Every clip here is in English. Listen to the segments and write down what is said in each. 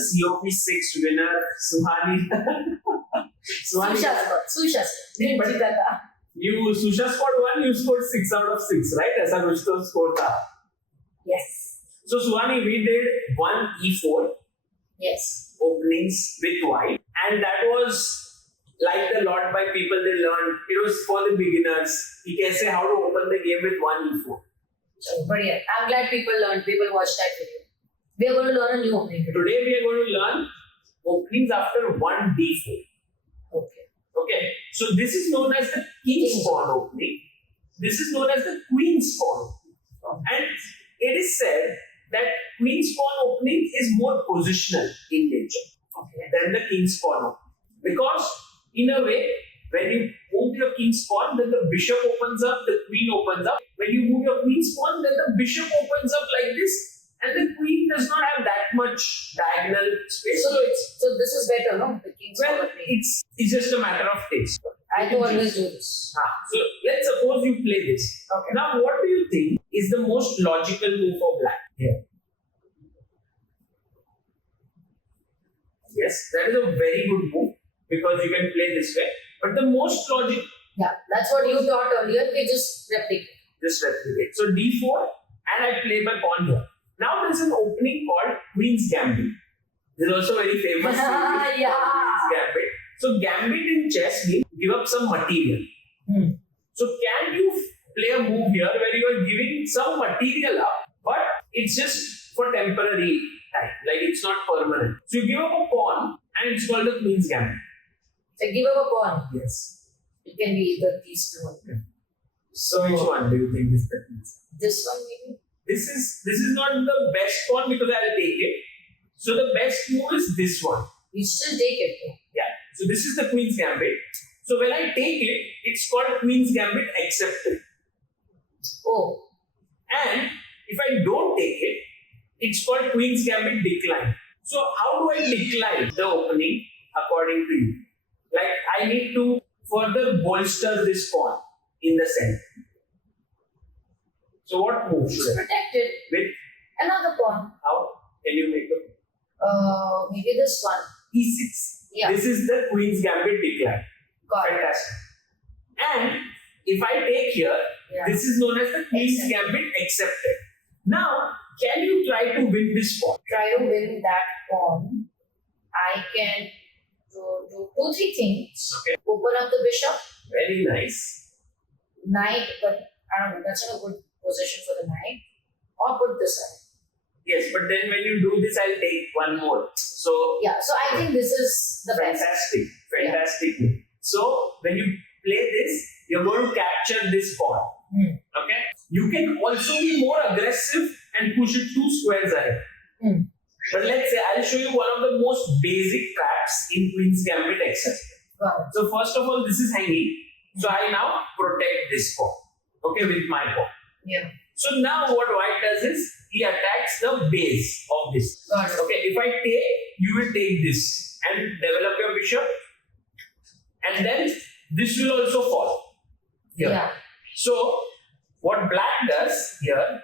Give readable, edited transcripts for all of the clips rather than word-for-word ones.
COP6 winner, Suhani. Susha. Susha scored 1, you scored 6 out of 6, right? ऐसा कुछ तो score था. Yes. So Suhani, we did 1 E4. Yes. Openings with white, and that was liked a lot by people. They learned. It was for the beginners. He can say how to open the game with 1 E4. But yeah, I'm glad people learned. People watched that video. We are going to learn a new opening. Today we are going to learn openings after 1 D4. Okay. So this is known as the king's pawn opening. This is known as the queen's pawn opening. And it is said that queen's pawn opening is more positional in nature than the king's pawn opening. Because in a way, when you move your king's pawn, then the bishop opens up, the queen opens up. When you move your queen's pawn, then the bishop opens up like this, and the queen does not have that much diagonal space. So this is better, no? The king's pawn opening. It's just a matter of taste. I do always do this. So let's suppose you play this. Okay. Now, what do you think is the most logical move for black here? Yes, that is a very good move because you can play this way. But the most logical. Yeah, that's what you taught earlier. We just replicate. So D4, and I play my pawn here. Now there is an opening called Queen's Gambit. This is also very famous. Yeah. Queen's Gambit. So Gambit in chess means give up some material. So can you play a move here where you are giving some material up, but it's just for temporary time, like it's not permanent. So you give up a pawn, and it's called the Queen's Gambit. So give up a pawn. Yes. It can be either these two. So which one do you think is the Queen's? This one maybe. This is not the best pawn because I'll take it. So the best move is this one. You still take it. Yeah. So this is the Queen's Gambit. So when I take it, it's called Queen's Gambit accepted. Oh. And if I don't take it, it's called Queen's Gambit decline. So how do I decline the opening according to you? Like I need to further bolster this pawn in the center. So what move should I protect it with another pawn? How can you make it? Maybe this one. E6. Yeah. This is the Queen's Gambit decline. Got it. Fantastic. And if I take here, this is known as the Queen's Gambit accepted. Now, can you try to win this pawn? Try to win that pawn. I can do 2-3 things. Okay. Open up the bishop. Very nice. Knight, but I don't know, that's not a good position for the knight. Or put this side. Yes, but then when you do this, I'll take one more. So yeah, so I think this is the best. Fantastic. Yeah. So when you play this, you're going to capture this pawn. Okay. You can also be more aggressive and push it 2 squares ahead. But let's say I'll show you one of the most basic traps in Queen's Gambit accepted. Wow. So first of all, this is hanging. So I now protect this pawn. Okay, with my pawn. Yeah. So now what white does is he attacks the base of this. Got it. Okay, if I take, you will take this and develop your bishop, and then this will also fall here. Yeah. So what black does here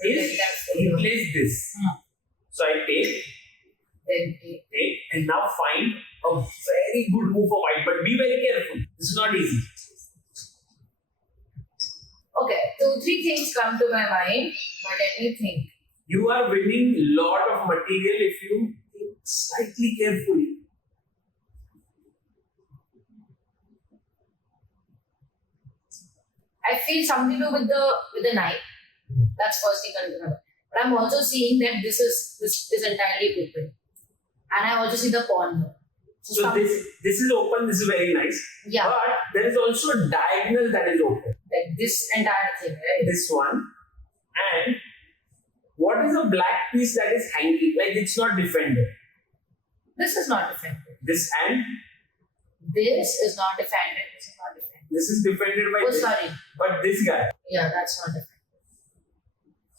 is he plays this. So I take, then take, and now find a very good move for white. But be very careful. This is not easy. Okay, 2-3 things come to my mind, but let me think. You are winning a lot of material if you think slightly carefully. I feel something to do with the knight. That's first thing I remember. But I'm also seeing that this is entirely open, and I also see the pawn here. So this is open. This is very nice. Yeah. But there is also a diagonal that is open. Like this entire thing, right? This one. And what is a black piece that is hanging? Like it's not defended. This is not defended. This and this is not defended. This is not defended. This is defended by Oh, this. sorry. But this guy. Yeah, that's not defended.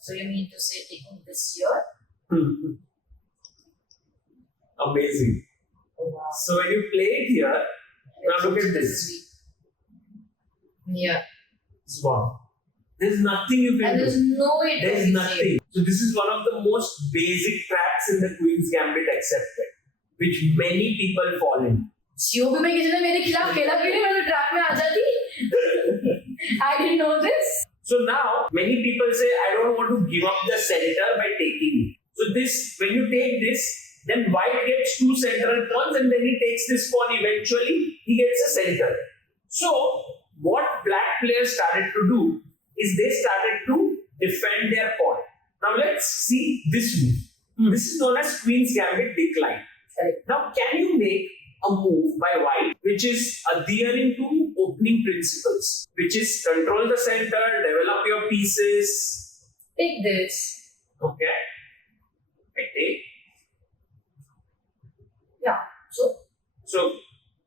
So you mean to say taking this here? Amazing. Oh, wow. So when you play it here, now look at this. Yeah. Wow. There's nothing you can And do. there's no way to There's be nothing. So this is one of the most basic traps in the Queen's Gambit accepted, which many people fall in. COB में किसी ने मेरे खिलाफ खेला क्यों नहीं? मैं तो ट्रैप में आ जाती. I didn't know this. So now many people say, I don't want to give up the center by taking it. So this, when you take this, then white gets 2 central pawns and then he takes this pawn. Eventually, he gets a center. So what black players started to do is they started to defend their pawn. Now let's see this move. This is known as Queen's Gambit decline. Correct. Now can you make a move by white which is adhering to opening principles, which is control the center, develop your pieces. Take this. Okay. I take. Yeah. So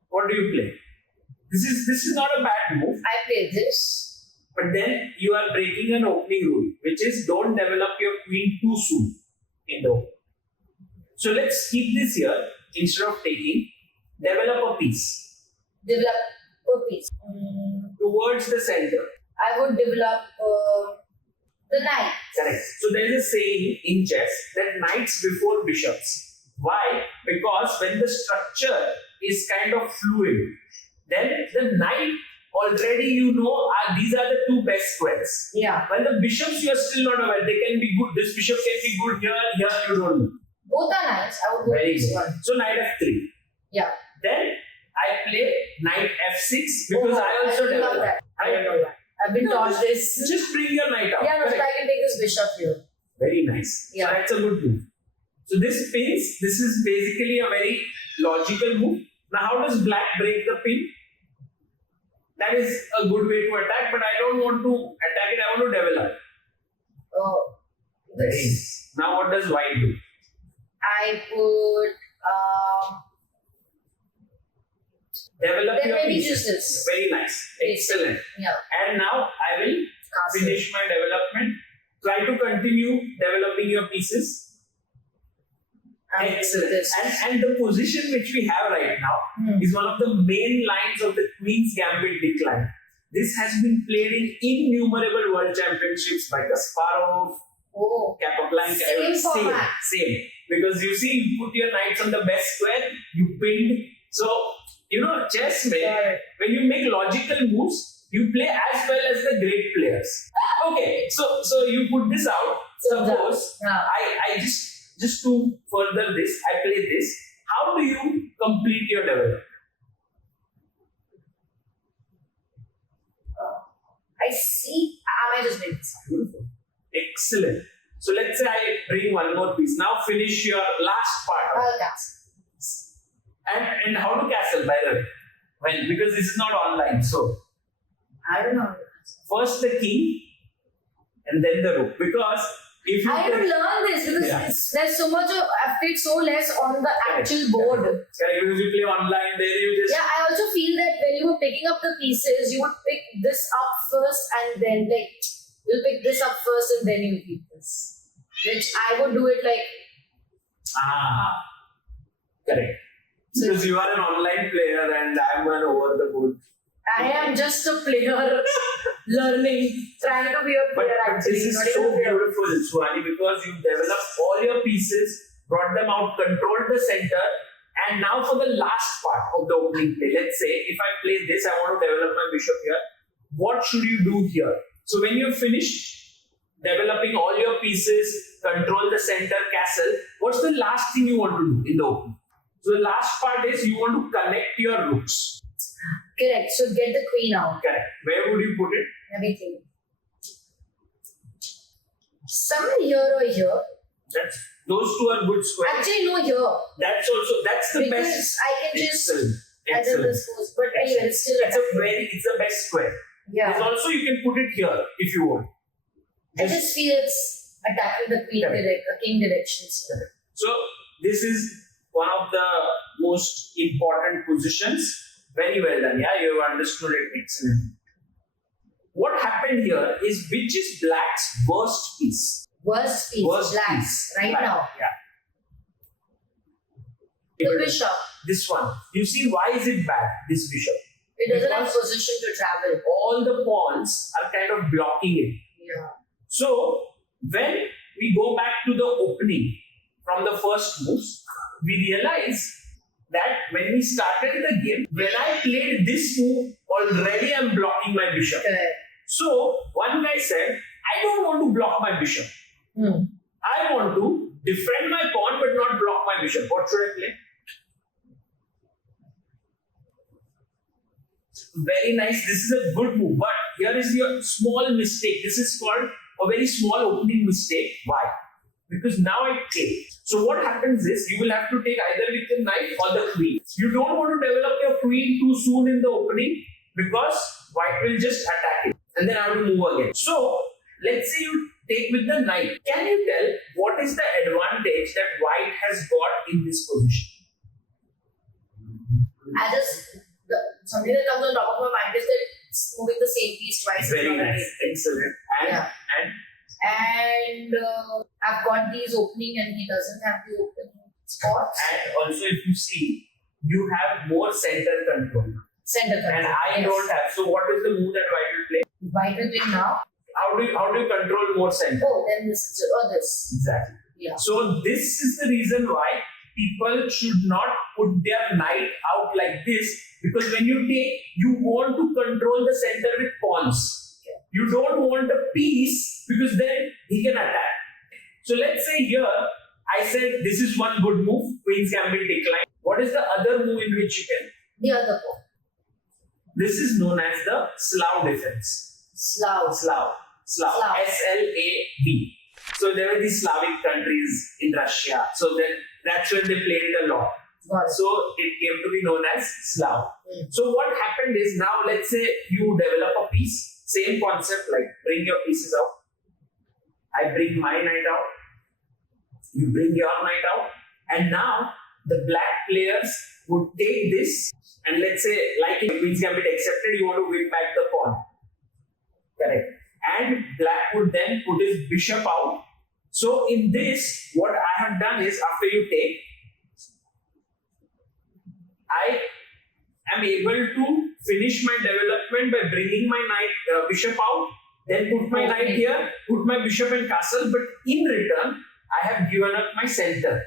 what do you play? This is not a bad move, I play this. but then you are breaking an opening rule, which is don't develop your queen too soon in the open. So let's keep this here instead of taking. Develop a piece Develop a piece. towards the center. I would develop the knight. Correct. So there is a saying in chess that knights before bishops. Why? Because when the structure is kind of fluid, then the knight already these are the 2 best squares. Yeah. While the bishops you are still not aware, they can be good. This bishop can be good here you don't know. Both are nice. I would go Very with this good. one. So knight f3. Yeah. Then I play knight f6 because I also didn't know develop. that. I didn't know that. I've been taught this. Just bring your knight out. Yeah, but Correct. I can take this bishop here. Very nice. Yeah. So that's a good move. So this is basically a very logical move. Now how does black break the pin? That is a good way to attack, but I don't want to attack it, I want to develop. Oh. Very nice. Now what does white do? I would Develop then your maybe pieces. just this. Very nice. Excellent. Yeah. And now I will Castle. finish my development. Try to continue developing your pieces. And Excellent. this. And the position which we have right now is one of the main lines of the Queen's Gambit decline. This has been played in innumerable world championships by Kasparov, Oh. Capablanca. Same format. Same. Because you see, you put your knights on the best square, you pinned. So, chess when you make logical moves, you play as well as the great players. Okay, so you put this out. Suppose Yeah. I just to further this, I play this. How do you complete your development? I see. I might just make this. Beautiful. Excellent. So let's say I bring one more piece. Now finish your last part. I'll cast. And how to castle, by the way? Well, because this is not online. So I don't know. first the king and then the rook. Because if you I had to learn this because Yeah. there's so much of I've played so less on the actual board. Correct, because you play online, there you just Yeah, I also feel that when you were picking up the pieces, you would pick this up first and then you'll pick this up first and then you'll keep this. Which I would do it correct. So- Because you are an online player and I'm an over the board. I am just a player learning, trying to be a But player actually. this is not so even a player. beautiful, Suhani, because you developed all your pieces, brought them out, controlled the center, and now for the last part of the opening play, let's say if I play this, I want to develop my bishop here. What should you do here? So when you're finished developing all your pieces, control the center, castle, what's the last thing you want to do in the opening? So the last part is you want to connect your rooks. Correct. So get the queen out. Correct. Where would you put it? Everything. Somewhere here or here. Those two are good squares. Actually, no, here. That's the Because best. I can just Excellent. add Excellent. this goes. But anyway, it's still It's the best square. yeah. There's also you can put it here if you want. I just feel it's attacking the queen Correct. king directions. So this is one of the most important positions. Very well done. Yeah, you have understood it. Excellent. What happened here is which is black's worst piece. Worst piece, black, right Black. now. Yeah. The bishop. This one. You see why is it bad? This bishop. It doesn't have Because position to travel. all the pawns are kind of blocking it. Yeah. So when we go back to the opening from the first moves, we realize that when we started the game, when I played this move, already I'm blocking my bishop. Correct. So one guy said, I don't want to block my bishop. I want to defend my pawn but not block my bishop. What should I play? Very nice. This is a good move. But here is your small mistake. This is called a very small opening mistake. Why? Because now I take. So what happens is you will have to take either with the knight or the queen. You don't want to develop your queen too soon in the opening because white will just attack it. And then I have to move again. So let's say you take with the knight. Can you tell what is the advantage that white has got in this position? Something that comes on top of my mind is that it's moving the same piece twice. Very nice. Excellent. And I've got these opening and he doesn't have the opening spots. And also if you see, you have more center control. Center control. And I don't have. So what is the move that white will play? White will play now. How do you control more center? Oh, then this is this. Exactly. Yeah. So this is the reason why people should not put their knight out like this, because when you take, you want to control the center with pawns. Yeah. You don't want a piece because then he can attack. So let's say here, I said this is one good move, Queen's Gambit decline. What is the other move in which you can? The other pawn. This is known as the Slav defense. Slav. S-L-A-V. So there were these Slavic countries in Russia. So then that's when they played it a lot. So it came to be known as Slav. So what happened is, now let's say you develop a piece. Same concept, like bring your pieces out. I bring my knight out. You bring your knight out. And now the black players would take this. And let's say, like in Queen's Gambit accepted, you want to win back the pawn. Correct. And black would then put his bishop out. So in this, what I have done is, after you take, I am able to finish my development by bringing my knight bishop out, then put my knight here, put my bishop and castle, but in return, I have given up my center.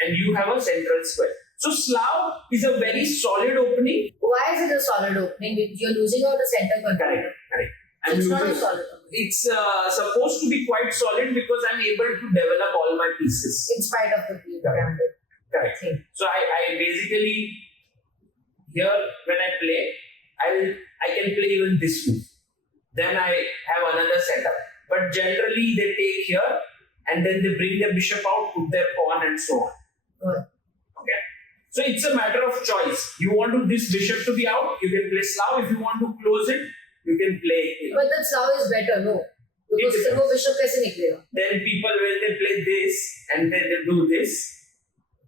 And you have a central square. So Slav is a very solid opening. Why is it a solid opening? You're losing out the center control. Correct. It's not a solid opening. It's supposed to be quite solid because I'm able to develop all my pieces. In spite of the Gambit. Correct. So I basically, here when I play, I can play even this move. Then I have another setup. But generally they take here and then they bring their bishop out, put their pawn and so on. Good. Okay. So it's a matter of choice. You want this bishop to be out, you can play Slav. If you want to close it, you can play. But that Slav is better, no? Because single bishop kaise niklega? Then people, when they play this and then they do this,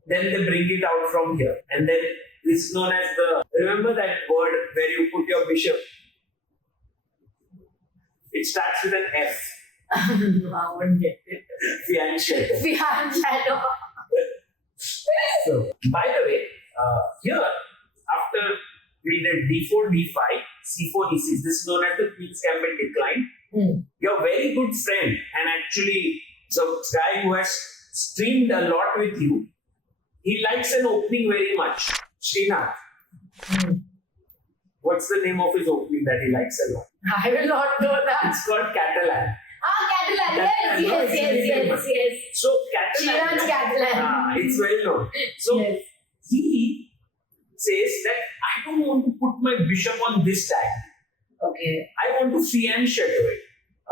then they bring it out from here. And then it's known as the, remember that word where you put your bishop? It starts with an F. No, I wouldn't get it. Fianchetto. So, by the way, here, after we did d4, d5, c4, d6, this is known as the Queen's Gambit decline. Your very good friend, and actually, the guy who has streamed a lot with you, he likes an opening very much. Srinath. What's the name of his opening that he likes a lot? I will not know that. It's called Catalan. Catalan. Yes. So Catalan. Catalan. It's well known. So he says that I don't want to put my bishop on this tag. Okay. I want to fianchetto it.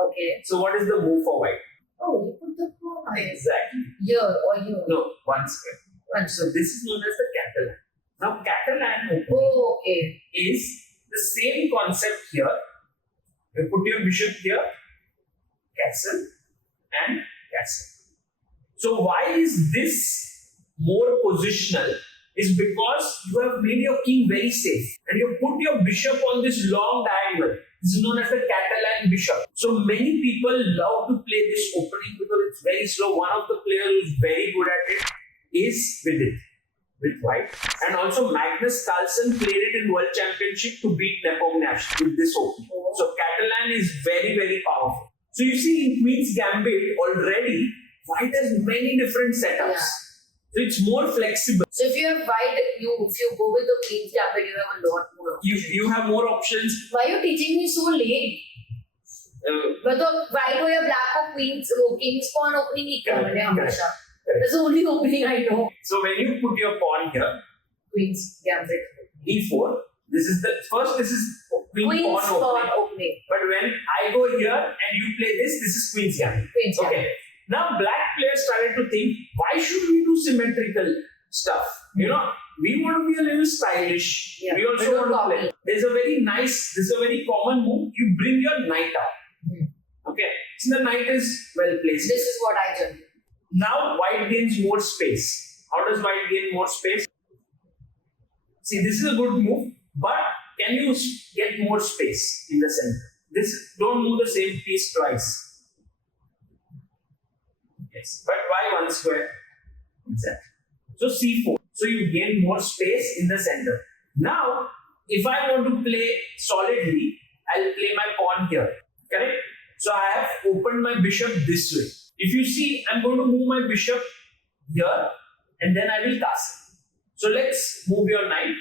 Okay. So what is the move for white? Oh, you put the pawn. Exactly. Here or here? No, one square. So this is known as the Catalan. Now Catalan is the same concept here. You put your bishop here, castle and castle. So why is this more positional? Is because you have made your king very safe and you put your bishop on this long diagonal. This is known as the Catalan Bishop. So many people love to play this opening because it's very slow. One of the players who's very good at it is with it. with white. And also Magnus Carlsen played it in World Championship to beat Nepomniachtchi with this opening. So Catalan is very, very powerful. So you see in Queen's Gambit already, white has many different setups. Yeah. So it's more flexible. So if you have white, if you go with the Queen's Gambit, you have a lot more options. You have more options. Why are you teaching me so late? But the white or black or Queen's pawn opening ही क्या मैंने हमेशा. That's the only opening I know. So when you put your pawn here, Queen's Gambit. D4. This is Queen's pawn opening. But when I go here and you play this is Queen's Gambit. Queen's Gambit. Okay. Now black players started to think, why should we do symmetrical stuff? You know, we want to be a little stylish. Yeah. We also want to play. This is a very common move. You bring your knight up. Okay. So the knight is well placed. This is what I do. Now white gains more space. How does white gain more space? See, this is a good move, but can you get more space in the center? Don't move the same piece twice. Yes, but why one square? Exactly. So C4. So you gain more space in the center. Now, if I want to play solidly, I'll play my pawn here. Correct? So I have opened my bishop this way. If you see, I'm going to move my bishop here and then I will castle. So let's move your knight.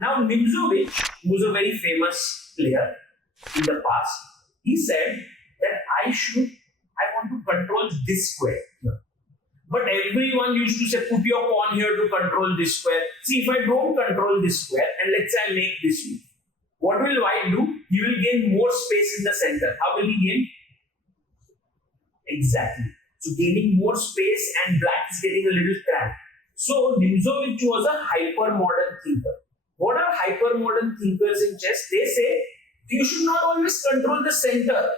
Now Nimzowitsch, who's a very famous player in the past, he said that I want to control this square here. But everyone used to say, put your pawn here to control this square. See, if I don't control this square and let's say I make this move, what will white do? He will gain more space in the center. How will he gain? Exactly. So gaining more space and black is getting a little cramped. So Nimzowitsch was a hyper-modern thinker. What are hyper-modern thinkers in chess? They say you should not always control the center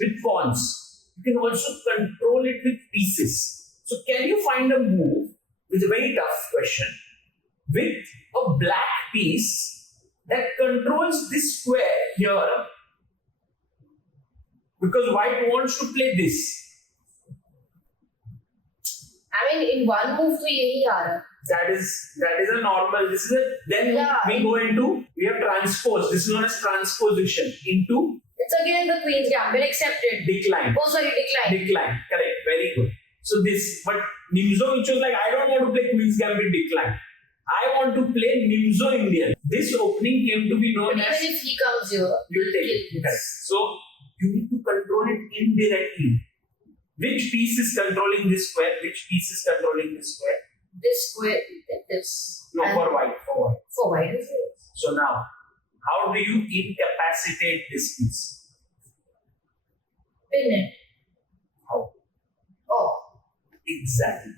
with pawns. You can also control it with pieces. So can you find a move, which is a very tough question, with a black piece that controls this square here because white wants to play this? I mean, in one move to yahi aa raha. That is a normal. This is then we have transpose. This is known as transposition into. It's again the Queen's Gambit accepted. Decline. Oh, sorry, decline. Decline. Correct. Very good. So but Nimzowitsch was like, I don't want to play Queen's Gambit decline. I want to play Nimzo Indian. This opening came to be known as. Even if he comes here, you'll take it. Correct. So you need to control it indirectly. Which piece is controlling this square? Which piece is controlling this square? This square, this. No, for white. For white is it? So now, how do you incapacitate this piece? Pin it. How? Oh. Exactly.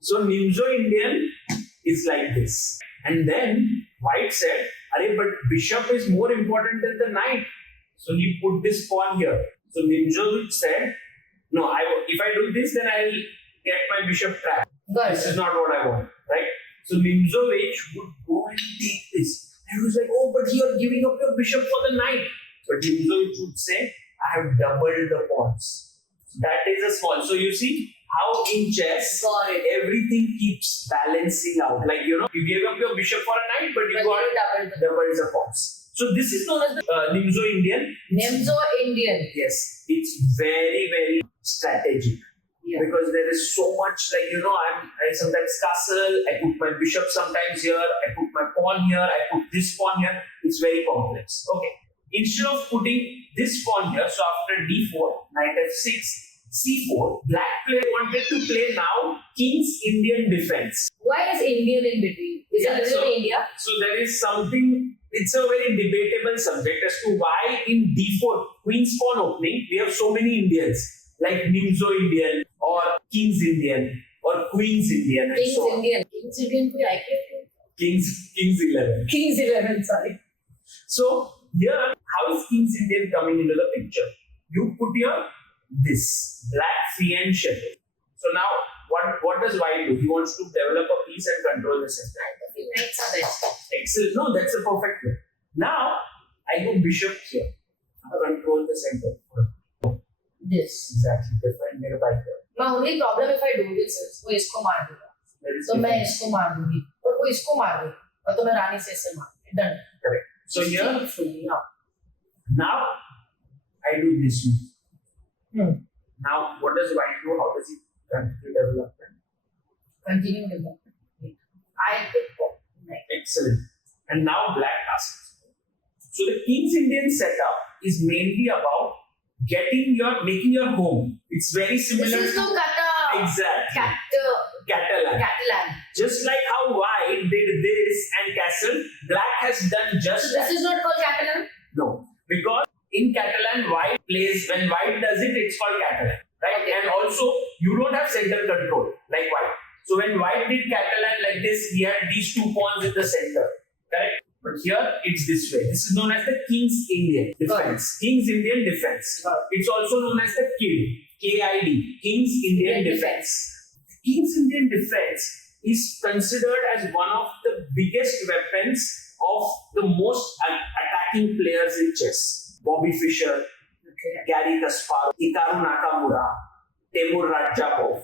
So Nimzo Indian is like this. And then white said, but bishop is more important than the knight. So he put this pawn here. So Nimzowitsch said, no, if I do this, then I'll get my bishop trapped. This is not what I want, right? So Nimzowitsch would go and take this. And he was like, oh, but you are giving up your bishop for the knight. But Nimzowitsch would say, I have doubled the pawns. That is a small. So you see how in chess, everything keeps balancing out. Like, you gave up your bishop for a knight, but you got double the pawns. So this is known as the Nimzo Indian. Nimzo Indian. Yes, it's very, very strategic. Yeah. Because there is so much, like, I sometimes castle, I put my bishop sometimes here, I put my pawn here, I put this pawn here. It's very complex. Okay. Instead of putting this pawn here, so after d4, knight f6, c4, black player wanted to play now King's Indian defense. Why is Indian in between? Is it in India? So there is something, it's a very debatable subject as to why in d4, Queen's pawn opening, we have so many Indians, like Nimzo Indian, or King's Indian, or Queen's Indian. King's Indian. King's Indian koi IPL? King's 11. King's 11, sorry. So here, how is King's Indian coming into the picture? You put your this black free and shuffle. So now, what does white do? He wants to develop a piece and control the center. Knights are best. Excellent. No, that's a perfect way. Now, I go bishop here. Control the center. This. Exactly. Defend nearby here. My only problem if I do this is, isko maar dega. There is तो मैं difference. इसको मार दूंगी और वो इसको मार देगी और तो मैं रानी से इससे मार दूंगी done Correct. So here, yeah. now I do this move. Hmm. Now, what does white do? How does it continue development? Continue development. I pick pawn. Excellent. And now black castles. So the King's Indian setup is mainly about making your home. It's very similar. This is to the exactly Catalan. Catalan. Just like how white did this and castle, black has done just So this is not called Catalan? no, because in Catalan, white plays when white does it, it's called Catalan, right? Okay. And also you don't have center control like white. So when white did Catalan like this, he had these two pawns in the center, correct? But here it's this way. This is known as the King's Indian defense. King's Indian defense. It's also known as the KID. KID. King's Indian defense. King's Indian defense is considered as one of the biggest weapons of the most attacking players in chess. Bobby Fischer, Gary Kasparov, Hikaru Nakamura, Temur Radjakov.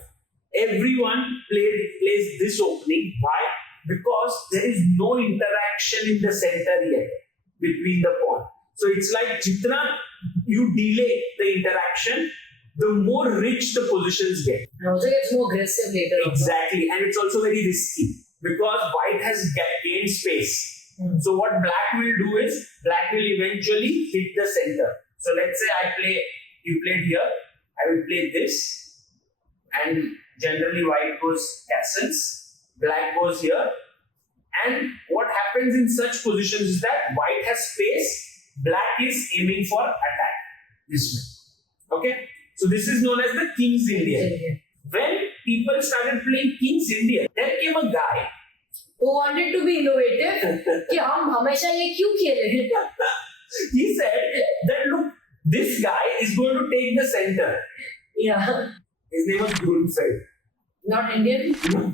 Everyone plays this opening. Why? Because there is no interaction in the center yet between the pawn. So it's like jitna you delay the interaction, the more rich the positions get. And also gets more aggressive later. Exactly, and it's also very risky because white has gained space. So what black will do is black will eventually hit the center. So let's say you played here, I will play this, and generally white goes castles. Black goes here, and what happens in such positions is that white has space, black is aiming for attack this way. Okay, so this is known as the King's Indian. When people started playing King's Indian, there came a guy who wanted to be innovative. कि हम हमेशा ये क्यों खेले? He said that look, this guy is going to take the center. Yeah. His name was Grunfeld. Not Indian? No.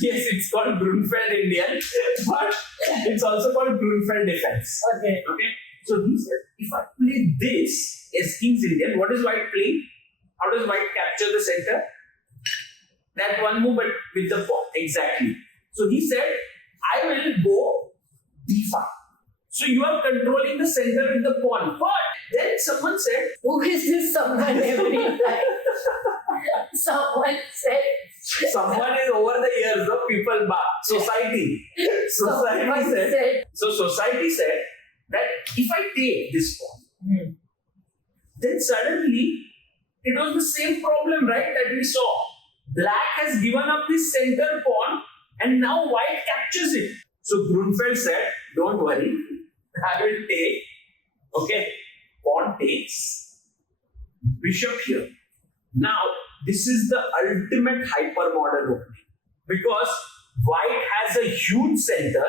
Yes, it's called Grunfeld Indian, but it's also called Grunfeld defense. Okay. So he said, if I play this as King's Indian, what is white playing? How does white capture the center? That one move, but with the pawn. Exactly. So he said, I will go d5. So you are controlling the center with the pawn. But then someone said, who is this someone every time? Someone said. Someone is over the years of people, society. Society said that if I take this pawn, then suddenly it was the same problem, right, that we saw. Black has given up this center pawn and now white captures it. So Grunfeld said, don't worry, I will take, pawn takes, bishop here. Now, this is the ultimate hypermodern opening because white has a huge center,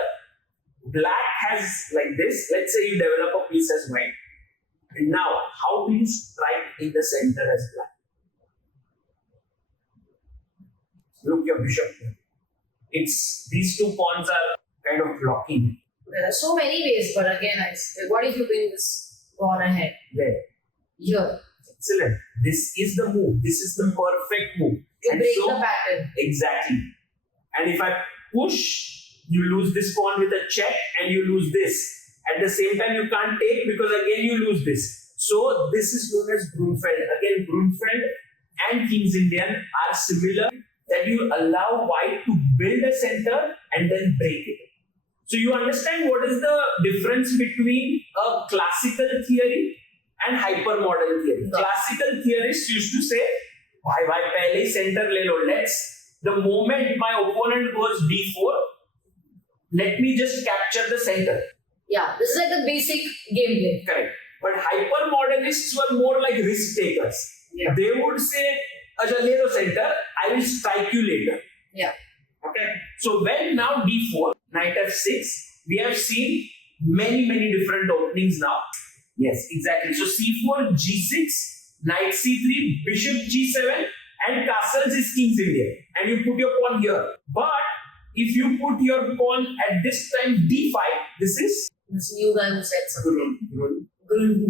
black has like this. Let's say you develop a piece as white. And now, how do you strike in the center as black? Look your bishop here. These two pawns are kind of blocking. There are so many ways, but again, I say, what if you bring this pawn ahead? Where? Here. Excellent. This is the move. This is the perfect move. To break the pattern. Exactly. And if I push, you lose this pawn with a check and you lose this. At the same time, you can't take because again you lose this. So this is known as Grunfeld. Again, Grunfeld and King's Indian are similar, that you allow white to build a center and then break it. So you understand what is the difference between a classical theory and hypermodern theory. Classical theorists used to say, why pehle center le lo, the moment my opponent goes d4, let me just capture the center. Yeah, this is like the basic gameplay. Correct. But hypermodernists were more like risk takers. Yeah. They would say, acha le lo center, I will strike you later. Yeah. Okay. So when now d4, knight f6, we have seen many different openings now. Yes, exactly. So c4, g6, knight c3, bishop g7, and castles is King's Indian. And you put your pawn here. But if you put your pawn at this time d5, this is this new guy who said something.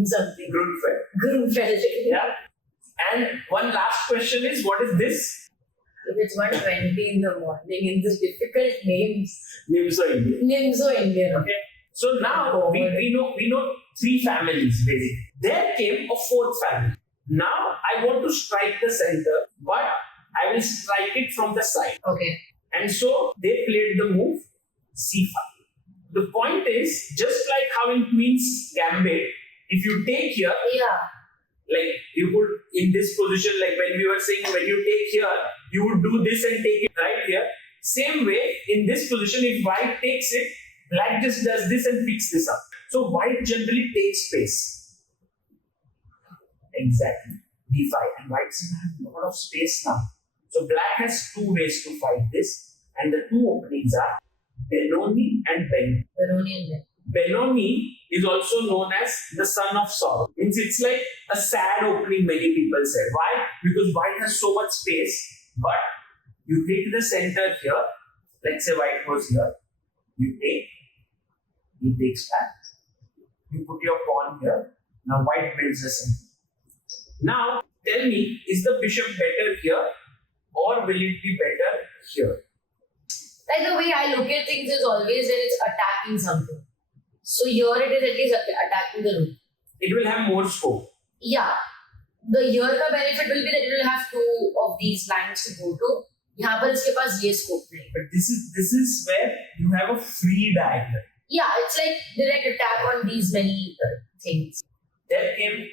Something. Grunfeld. Grunfeld. Yeah. And one last question is, what is this? If it's 1:20 in the morning in these difficult names. Names are Indian. Names are Indian. Okay. So now we know three families basically. There came a fourth family. Now I want to strike the center, but I will strike it from the side. Okay. And so they played the move c5. The point is, just like how in Queen's Gambit, if you take here, Yeah. like you put in this position, like when we were saying, when you take here, you would do this and take it right here. Same way, in this position, if white takes it, black just does this and picks this up. So white generally takes space. Exactly. d5. And white's have a lot of space now. So black has two ways to fight this. And the two openings are Benoni and Ben. Benoni and Ben. Benoni is also known as the son of sorrow. Means it's like a sad opening, many people said. Why? Because white has so much space, but you hit the center here. Let's say white goes here. You take, he takes back. You put your pawn here. Now white builds the center. Now tell me, is the bishop better here or will it be better here? Like the way I look at things is always that it's attacking something. So here it is at least attacking the rook. It will have more scope. Yeah. The here का benefit will be that it will have two of these lines to go to. यहाँ पर इसके पास ये scope नहीं. But this is where you have a free diagonal. Yeah, it's like direct attack on these many things. There came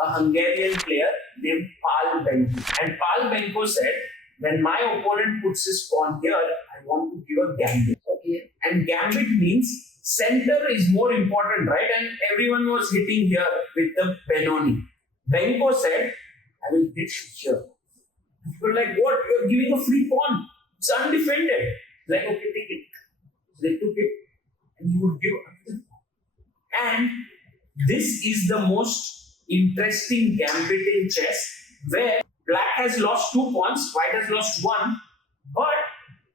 a Hungarian player named Pál Benko. And Pál Benko said, when my opponent puts his pawn here, I want to give a gambit. Okay. And gambit means center is more important, right? And everyone was hitting here with the Benoni. Benko said, I will hit here. People were like, what? You're giving a free pawn. It's undefended. Like, okay, take it. So they took it and you would give another pawn. And this is the most interesting gambit in chess, where black has lost 2 pawns, white has lost 1, but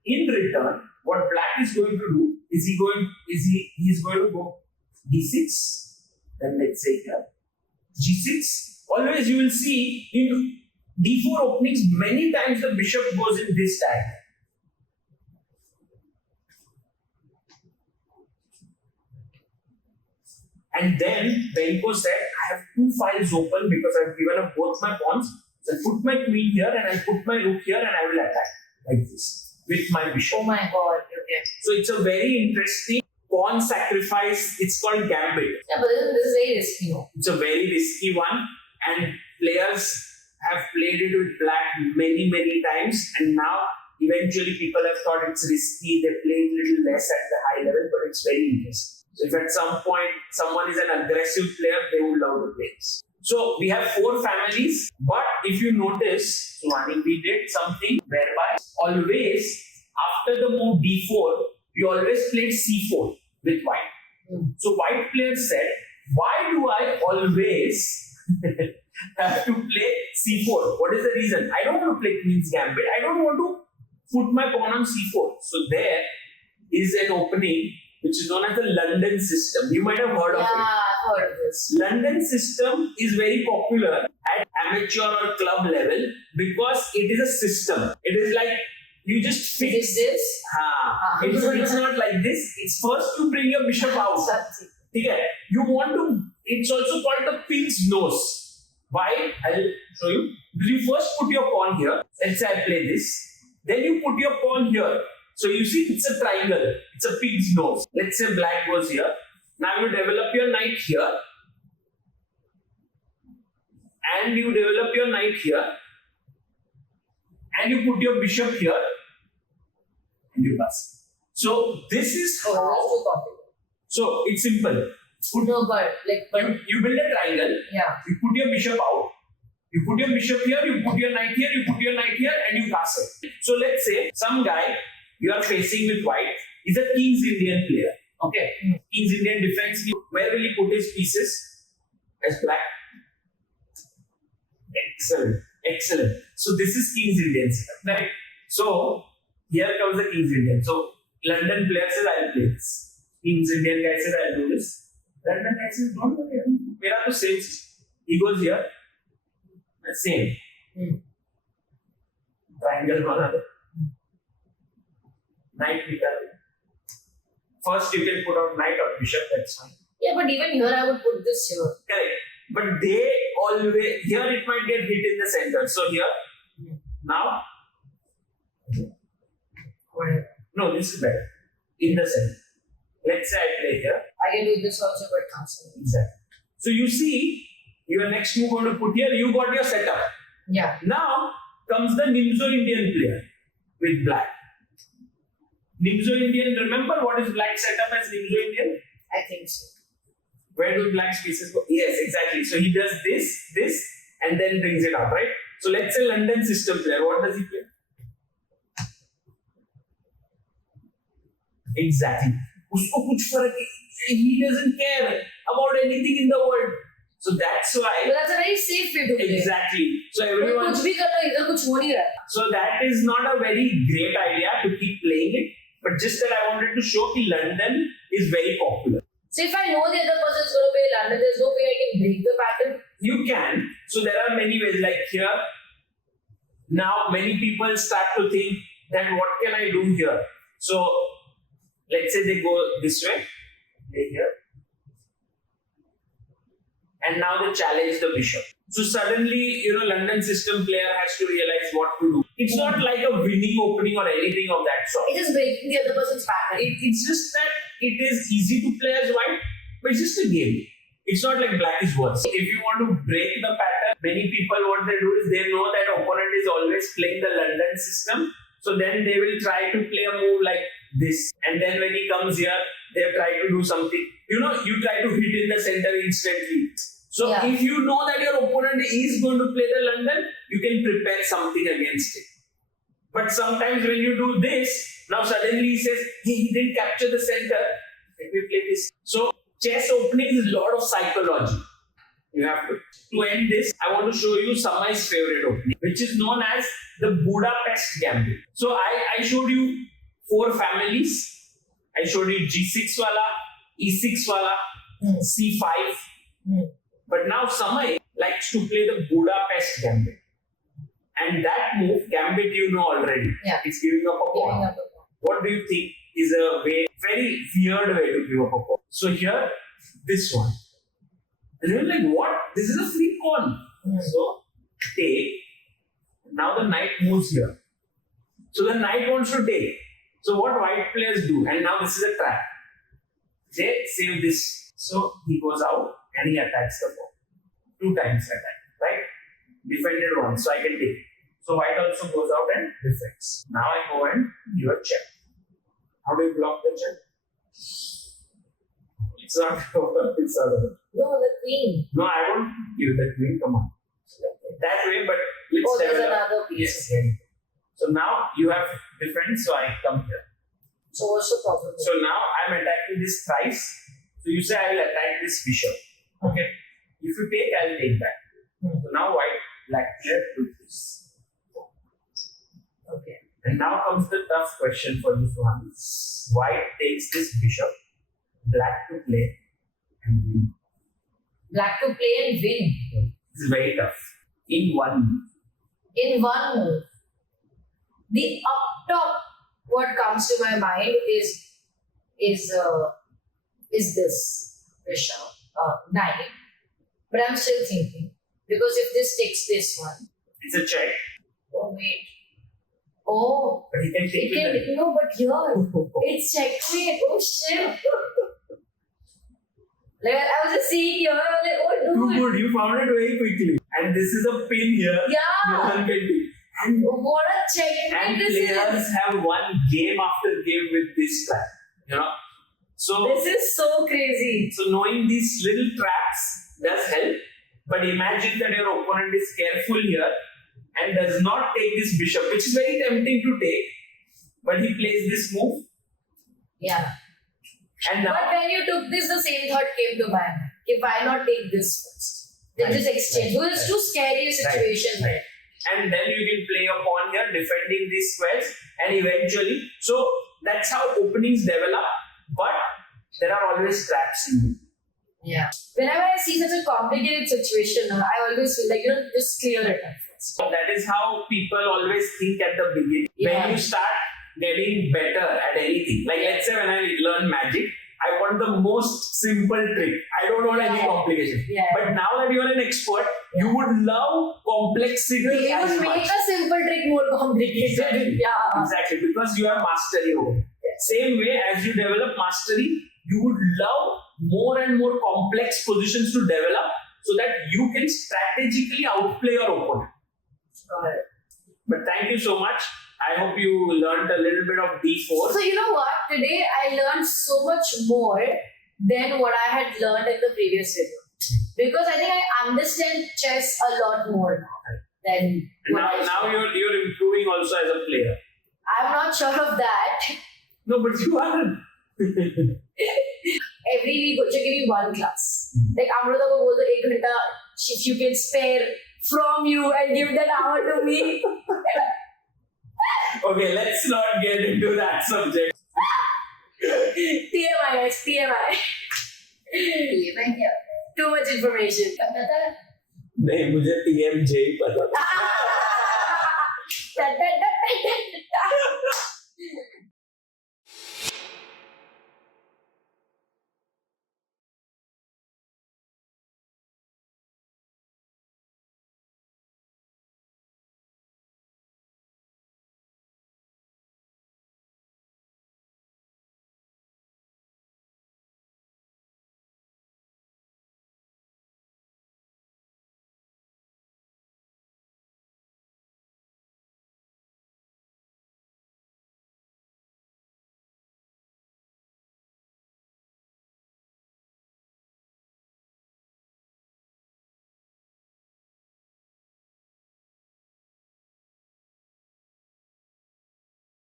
in return, what black is going to do is he's going to go d6, then let's say here g6. Always you will see in d4 openings many times the bishop goes in this diagonal. And then Benko said, I have 2 files open because I've given up both my pawns. So I put my queen here and I put my rook here and I will attack like this with my bishop. Oh my god, okay. So it's a very interesting pawn sacrifice. It's called Gambit. Yeah, but this is very risky, no? It's a very risky one, and players have played it with black many times, and now eventually people have thought it's risky. They play it a little less at the high level, but it's very interesting. So if at some point someone is an aggressive player, they would love to play this. So we have 4 families, but if you notice, Suhani, we did something whereby always after the move d4, we always played c4 with white. So white players said, why do I always have to play c4? What is the reason? I don't want to play Queen's Gambit. I don't want to put my pawn on c4. So there is an opening which is known as the London system. You might have heard of it. Yeah, I've heard of this. London system is very popular at amateur or club level because it is a system. It is like you just fix this. It's not like this. It's first you bring your bishop out. Okay. You want to. It's also called the pig's nose. Why? I'll show you. Because you first put your pawn here. Let's say I play this. Then you put your pawn here. So you see, it's a triangle. It's a pig's nose. Let's say black goes here. Now you develop your knight here. And you develop your knight here. And you put your bishop here. And you pass. So this is how. So it's simple. No, but like you build a triangle. Yeah. You put your bishop out. You put your bishop here. You put your knight here. You put your knight here, and you pass it. So let's say some guy you are facing with white is a King's Indian player. Okay. King's Indian defense. Where will he put his pieces? As black. Excellent. Excellent. So this is King's Indian setup. Right. So here comes the King's Indian. So London player says, I'll play this. King's Indian guy says, I'll do this. London guy says, don't worry. Mera to same. He goes here. Same. Triangle bana do. Knight beta. First you can put out knight or bishop, that's fine. Yeah, but even here I would put this here. Correct. But they always, here it might get hit in the center. So here, now, no, this is better. In the center. Let's say I play here. I can do this also, but cancel. Exactly. So you see, your next move going to put here, you got your setup. Yeah. Now comes the Nimzo Indian player with black. Nimzo Indian, remember what is black setup as Nimzo Indian? I think so. Where do black's pieces go? Yes, exactly. So he does this, and then brings it up, right? So let's say London system player, what does he play? Exactly. Usko kuch farak hai. He doesn't care about anything in the world. So that's why. But that's a very safe way to play. Exactly. So everyone. कुछ भी कर लो इधर कुछ हो नहीं रहा है. So that is not a very great idea to keep playing it, but just that I wanted to show that London is very popular. So if I know the other person's going to play London, there's no way I can break the pattern. You can. So there are many ways. Like here, now many people start to think that what can I do here? So let's say they go this way, they here, and now they challenge the bishop. So suddenly, London system player has to realize what to do. It's not like a winning opening or anything of that sort. It is breaking the other person's pattern. It's just that it is easy to play as white, but it's just a game. It's not like black is worse. If you want to break the pattern, many people what they do is they know that opponent is always playing the London system. So then they will try to play a move like this. And then when he comes here, they try to do something. You try to hit in the center instantly. So if you know that your opponent is going to play the London, you can prepare something against it. But sometimes when you do this, now suddenly he says, he didn't capture the center. Let me play this. So chess opening is a lot of psychology. You have to. To end this, I want to show you Samai's favorite opening, which is known as the Budapest Gambling. So I showed you 4 families. I showed you G6 wala, E6 wala, C5. But now Samai likes to play the Budapest Gambit. And that move, Gambit, you know already. Yeah. It's giving up a pawn. What do you think is a very weird way to give up a pawn? So here, this one. And you're like, what? This is a free pawn. So, take. Now the knight moves here. So the knight wants to take. So what white players do, and now this is a trap. They save this. So he goes out and he attacks the pawn. 2 times attack, right? Defended once, so I can take. So white also goes out and defends. Now I go and give a check. How do you block the check? It's not over. It's not over. No, the queen. No, I won't give the queen. Come on. That way, but let's there's another piece. Yes. So now you have defense, so I come here. So what's the problem? So now I'm attacking this thrice. So you say I will attack this bishop. Okay. If you take, I will take that. So now black player do this. Okay. And now comes the tough question for you, Suhani. White takes this bishop, black to play and win. Black to play and win. This is very tough. In one move. In one move. The up top, what comes to my mind is this bishop, knight. But I'm still thinking, because if this takes this one, it's a check. Oh wait. Oh, but he can take it. No, but here it's checkmate. Oh shit. Like I was just seeing here, I was like, oh dude. Too good, you found it very quickly. And this is a pin here. Yeah. No one can do. And what a checkmate this is. And players have won game after game with this trap. So this is so crazy. So knowing these little traps does help. But imagine that your opponent is careful here and does not take this bishop, which is very tempting to take. But he plays this move. Yeah. And now, but when you took this, the same thought came to my mind. If I not take this first, then just exchange. Because it's too scary a situation. Right. And then you can play your pawn here, defending these squares, and eventually, so that's how openings develop. But there are always traps in it. Yeah. Whenever I see such a complicated situation, I always feel like, just clear it up first. So that is how people always think at the beginning. Yeah. When you start getting better at anything, like let's say when I learn magic, I want the most simple trick. I don't want any Yeah. complication. Yeah. But now that you are an expert, you would love complexity You as would make much. a simple trick more complicated. Exactly. Yeah. Exactly, because you have mastery over it. Same way as you develop mastery, you would love more and more complex positions to develop so that you can strategically outplay your opponent. Got it. But thank you so much. I hope you learned a little bit of D4. So you know what? Today I learned so much more than what I had learned in the previous video. Because I think I understand chess a lot more now than what I Now should. you're improving also as a player. I'm not sure of that. No, but you are. Every week, you give me one class. Like Amruta ko bol do 1 ghanta, if you can spare from you and give that hour to me. Okay, let's not get into that subject. TMI guys, TMI. TMI क्या? Too much information. पता है? नहीं मुझे TMJ ही पता था.